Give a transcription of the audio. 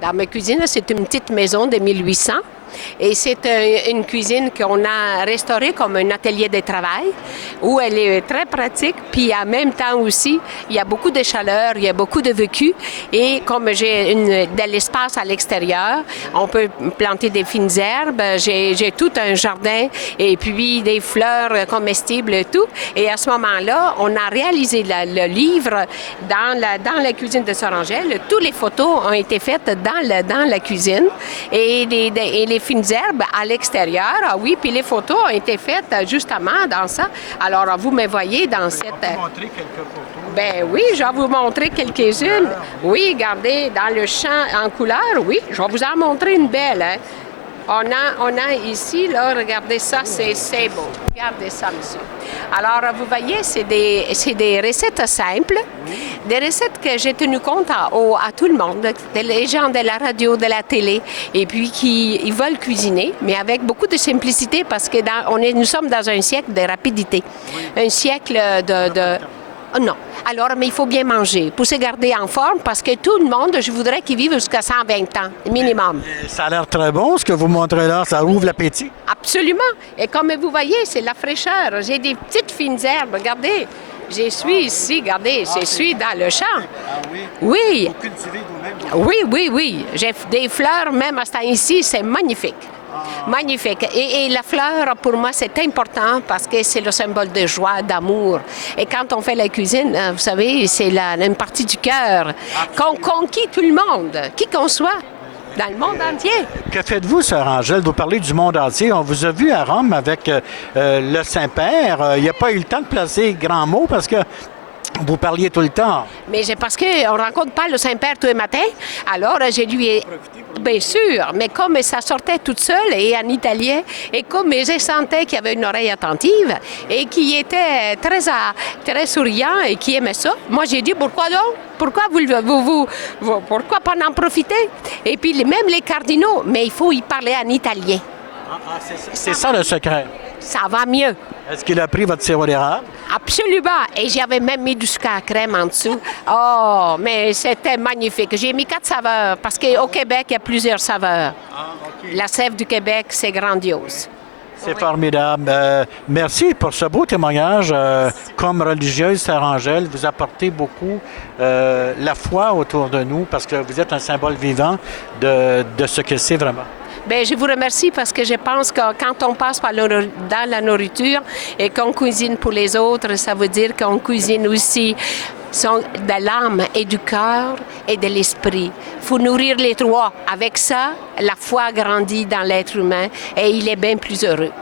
Dans ma cuisine, c'est une petite maison de 1800. Et c'est une cuisine qu'on a restaurée comme un atelier de travail où elle est très pratique. Puis en même temps aussi, il y a beaucoup de chaleur, il y a beaucoup de vécu. Et comme j'ai de l'espace à l'extérieur, on peut planter des fines herbes. J'ai tout un jardin et puis des fleurs comestibles et tout. Et à ce moment-là, on a réalisé le livre dans la cuisine de Sœur Angèle. Toutes les photos ont été faites dans la cuisine et les fines herbes à l'extérieur. Ah oui, puis les photos ont été faites justement dans ça. Alors, vous me voyez dans cette... On peut montrer quelques photos. Ben oui, je vais vous montrer quelques-unes. Oui, regardez, dans le champ en couleur, oui, je vais vous en montrer une belle. Hein? On a ici, là, regardez ça, c'est beau. Regardez ça, monsieur. Alors, vous voyez, c'est des recettes simples, des recettes que j'ai tenu compte à tout le monde, les gens de la radio, de la télé, et puis ils veulent cuisiner, mais avec beaucoup de simplicité parce que nous sommes dans un siècle de rapidité, un siècle de non. Alors, mais il faut bien manger pour se garder en forme parce que tout le monde, je voudrais qu'ils vivent jusqu'à 120 ans, minimum. Ça a l'air très bon, ce que vous montrez là. Ça ouvre l'appétit. Absolument. Et comme vous voyez, c'est la fraîcheur. J'ai des petites fines herbes. Regardez, je suis ici, regardez, je suis dans le champ. Ah oui? Oui. Vous cultivez vous-même? Oui. J'ai des fleurs, même à ce temps-ci, c'est magnifique. Magnifique. Et la fleur, pour moi, c'est important parce que c'est le symbole de joie, d'amour. Et quand on fait la cuisine, vous savez, c'est une partie du cœur qu'on conquit tout le monde, qui qu'on soit, dans le monde entier. Que faites-vous, Sœur Angèle? Vous parlez du monde entier. On vous a vu à Rome avec le Saint-Père. Il n'y a pas eu le temps de placer grand mot parce que vous parliez tout le temps. Mais c'est parce qu'on ne rencontre pas le Saint-Père tous les matins. Alors, j'ai dû... Bien sûr, mais comme ça sortait toute seule et en italien, et comme je sentais qu'il y avait une oreille attentive et qui était très souriant et qui aimait ça, moi j'ai dit pourquoi donc? Pourquoi pourquoi pas en profiter? Et puis même les cardinaux, mais il faut y parler en italien. C'est ça le secret. Ça va mieux. Est-ce qu'il a pris votre sirop d'érable? Absolument. Et j'avais même mis du sucre à crème en dessous. Oh, mais c'était magnifique. J'ai mis 4 saveurs parce qu'au Québec, il y a plusieurs saveurs. La sève du Québec, c'est grandiose. C'est formidable. Merci pour ce beau témoignage. Comme religieuse, Sœur Angèle, vous apportez beaucoup la foi autour de nous parce que vous êtes un symbole vivant de ce que c'est vraiment. Bien, je vous remercie parce que je pense que quand on passe dans la nourriture et qu'on cuisine pour les autres, ça veut dire qu'on cuisine aussi de l'âme et du cœur et de l'esprit. Il faut nourrir les trois. Avec ça, la foi grandit dans l'être humain et il est bien plus heureux.